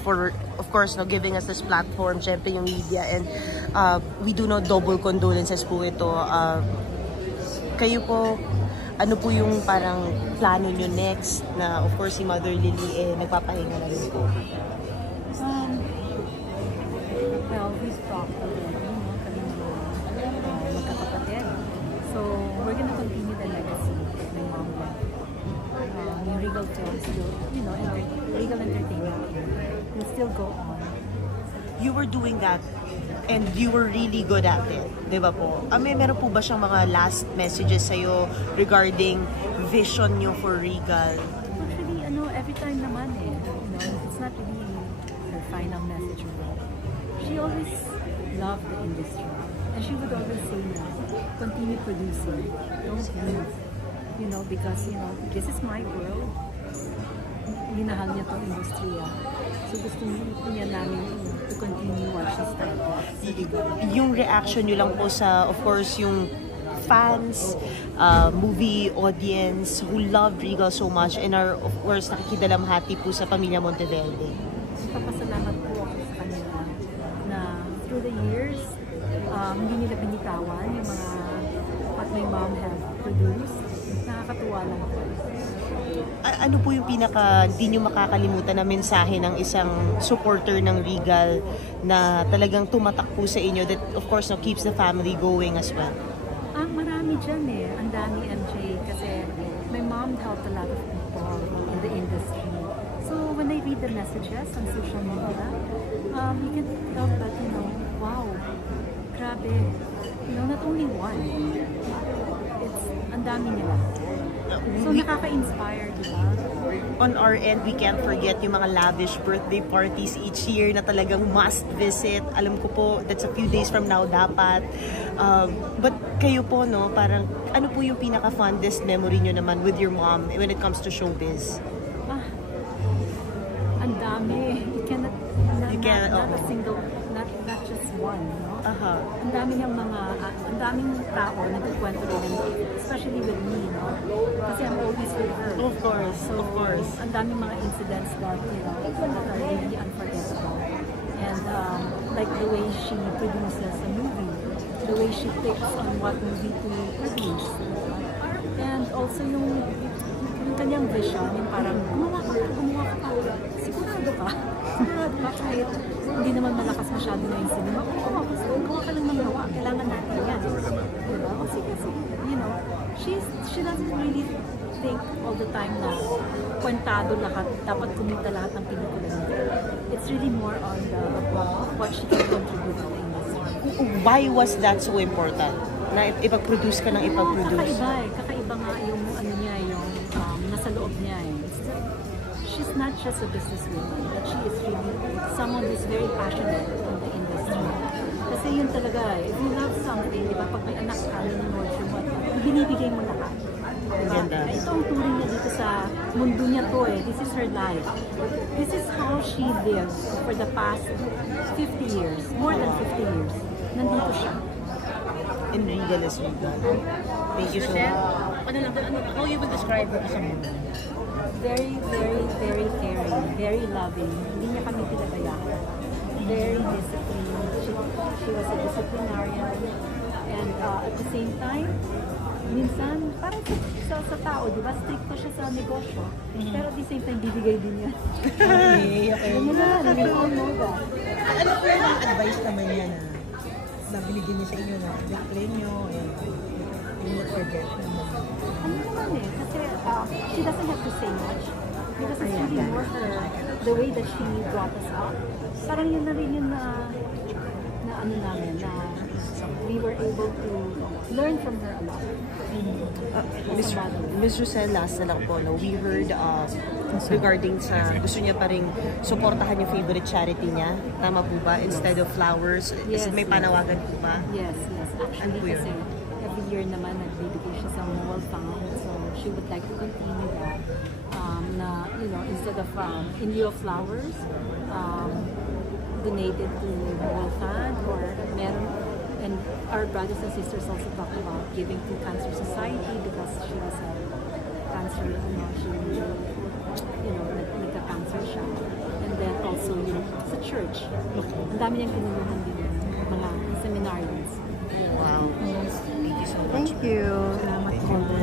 for, of course, no, giving us this platform, syempre yung media, and we do know double condolences po ito. Kayo po, ano po yung parang plano nyo next na, of course, si Mother Lily nagpapahinga na rin po? Well, we stopped kami magkakapatid. So, we're gonna continue the legacy of my mom. Yung Regal Films still, Regal Entertainment will still go on. You were doing that and you were really good at it, di ba po? Meron po ba siyang mga last messages sa'yo regarding vision nyo for Regal? Actually, every time naman it's not really her final message or what. She always loved the industry. And she would always say continue producing, don't leave. Because, this is my world. Minahal niya tong industriya. So gusto niya namin to continue what she started. Yung reaction nyo lang po sa, of course, yung fans, movie audience who love Regal so much and are, of course, nakikidalamhati po sa Pamilya Monteverde. Papasalamat po ako sa kanila na through the years, hindi nila binitawan yung mga what my mom had produced. Nakakatuwa lang po. Ano po yung hindi nyo makakalimutan na mensahe ng isang supporter ng Regal na talagang tumatak po sa inyo that, of course, keeps the family going as well? Marami dyan Ang dami, MJ. Kasi my mom helped a lot of people in the industry. So when I read the messages on social media, you can tell that, wow, grabe. Not only one. Ang dami nila. So nakaka-inspire, diba? On our end, we can't forget yung mga lavish birthday parties each year na talagang must visit. Alam ko po, that's a few days from now dapat. But kayo po, parang ano po yung pinaka-fondest memory nyo naman with your mom when it comes to showbiz? Ang dami. Not a single, not just one, Ang daming tao nagkukwento rin, especially with me, Kasi I'm always with her. Of course, so, of course. Ang daming mga incidents that, that are really unforgettable. And like the way she produces a movie, the way she picks on what movie to produce. And also yung kanyang vision, yung parang gumawa ka. Sigurado ka kahit hindi naman malakas masyado na yung cinema. Gawa ka lang ng gawa. Kailangan natin yan. Diba? Kasi, she doesn't really think all the time na kwentado lahat, dapat kumita lahat ng pelikula niya. It's really more on what she can contribute to the industry. Why was that so important? Na ipag-produce ka ng ipag-produce? Kakaiba nga yung yung nasa loob niya She's not just a businesswoman, but she is really someone who's very passionate in the industry. Kasi yun talaga if you love something, di ba, pag may anak ka, binibigay mo lahat. Ito ang turing niya dito sa mundo niya This is her life. This is how she lived for the past 50 years, more than 50 years. Nandito siya. In Regal as well. Thank you so much. How you will describe her as a woman? Very, very, very caring, very loving. Hindi niya kami pinabayaan. Very disciplined. She was a disciplinarian. And at the same time, minsan, parang sa tao, di ba? Stricto siya sa negosyo. Pero at the same time, bibigay din niya. Okay. Ano na, we all know that. Ano po yung advice naman niya na binigyan niya sa inyo na explain niyo and you not forget naman? Ano naman kasi she doesn't have to say much. Because it's really more her, the way that she brought us up. Parang yun na rin yun na ano namin, na we were able to learn from her a lot. Ms. Rosel, last na lang po, we heard regarding sa gusto niya pa rin suportahan yung favorite charity niya. Tama po ba? Instead of flowers, may panawagan po ba? Yes. Actually, kasi every year naman nagbibigay siya sa Mall Fund. So, she would like to continue that. Instead of in lieu of flowers, donated to Mall Fund or meron. And our brothers and sisters also talked about giving to Cancer Society because she was a cancer, nagka-cancer siya. And then also, sa church. Ang dami niyang pinulungan din mga seminarians. Wow. Thank you so much. Thank you. Salamat po.